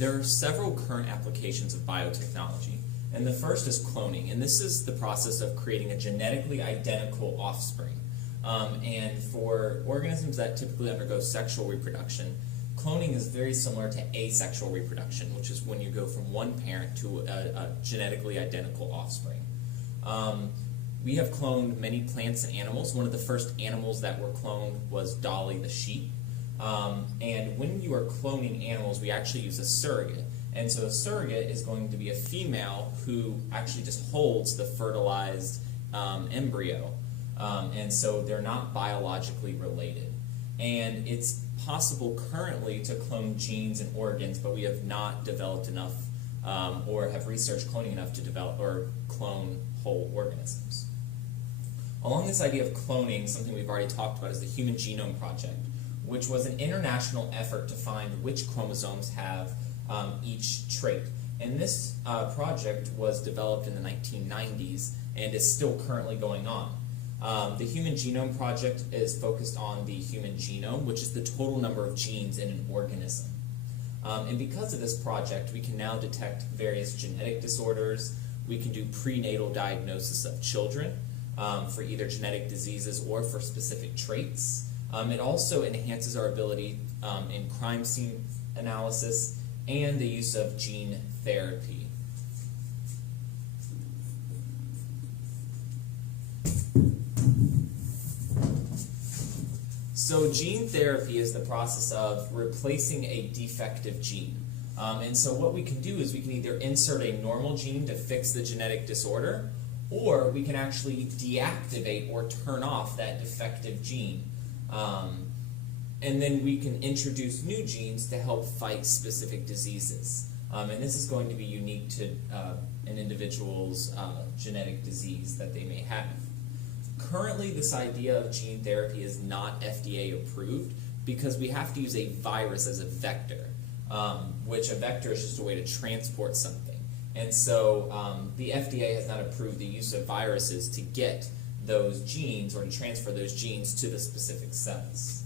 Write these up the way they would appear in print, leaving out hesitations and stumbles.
There are several current applications of biotechnology, and the first is cloning, and this is the process of creating a genetically identical offspring. And for organisms that typically undergo sexual reproduction, cloning is very similar to asexual reproduction, which is when you go from one parent to a genetically identical offspring. We have cloned many plants and animals. One of the first animals that were cloned was Dolly the sheep. And when you are cloning animals, we actually use a surrogate. And so a surrogate is going to be a female who actually just holds the fertilized embryo. And so they're not biologically related. And it's possible currently to clone genes and organs, but we have not developed enough or have researched cloning enough to develop or clone whole organisms. Along this idea of cloning, something we've already talked about is the Human Genome Project, which was an international effort to find which chromosomes have each trait. And this project was developed in the 1990s and is still currently going on. The Human Genome Project is focused on the human genome, which is the total number of genes in an organism. And because of this project, we can now detect various genetic disorders. We can do prenatal diagnosis of children for either genetic diseases or for specific traits. It also enhances our ability in crime scene analysis and the use of gene therapy. So gene therapy is the process of replacing a defective gene. And so what we can do is we can either insert a normal gene to fix the genetic disorder, or we can actually deactivate or turn off that defective gene. And then we can introduce new genes to help fight specific diseases. And this is going to be unique to an individual's genetic disease that they may have. Currently, this idea of gene therapy is not FDA approved because we have to use a virus as a vector, which a vector is just a way to transport something. And so the FDA has not approved the use of viruses to get those genes or to transfer those genes to the specific cells.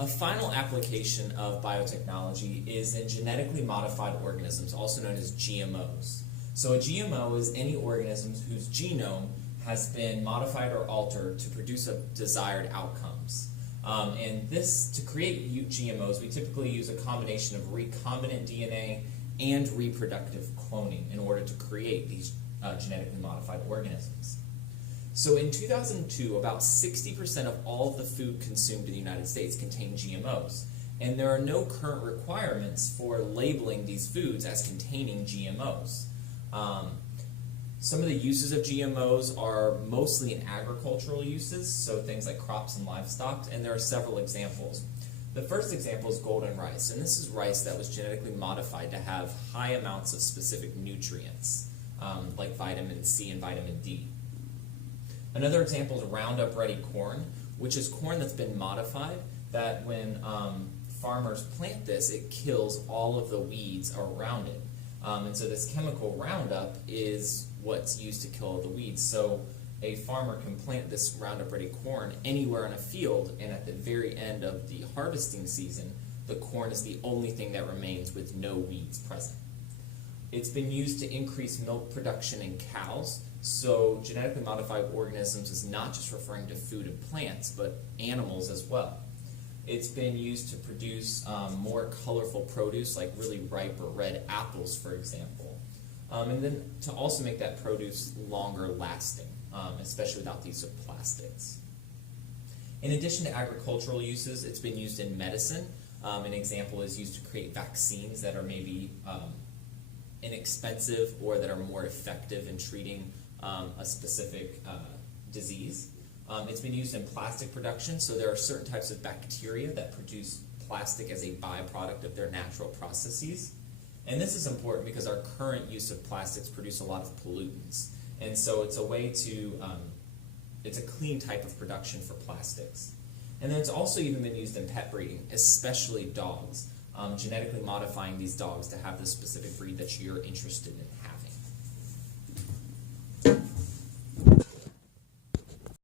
A final application of biotechnology is in genetically modified organisms, also known as GMOs. So a GMO is any organism whose genome has been modified or altered to produce desired outcomes. And this, to create GMOs, we typically use a combination of recombinant DNA and reproductive cloning in order to create these genetically modified organisms. So in 2002, about 60% of all of the food consumed in the United States contained GMOs. And there are no current requirements for labeling these foods as containing GMOs. Some of the uses of GMOs are mostly in agricultural uses, so things like crops and livestock, and there are several examples. The first example is golden rice, and this is rice that was genetically modified to have high amounts of specific nutrients, like vitamin C and vitamin D. Another example is Roundup Ready corn, which is corn that's been modified that when farmers plant this, it kills all of the weeds around it. And so this chemical Roundup is what's used to kill all the weeds. So a farmer can plant this Roundup Ready corn anywhere in a field, and at the very end of the harvesting season, the corn is the only thing that remains with no weeds present. It's been used to increase milk production in cows. So genetically modified organisms is not just referring to food and plants, but animals as well. It's been used to produce more colorful produce, like really ripe or red apples, for example. And then to also make that produce longer lasting, especially without the use of plastics. In addition to agricultural uses, it's been used in medicine. An example is used to create vaccines that are maybe inexpensive or that are more effective in treating a specific disease. It's been used in plastic production, so there are certain types of bacteria that produce plastic as a byproduct of their natural processes. And this is important because our current use of plastics produce a lot of pollutants. And so it's a way to, it's a clean type of production for plastics. And then it's also even been used in pet breeding, especially dogs, genetically modifying these dogs to have the specific breed that you're interested in having.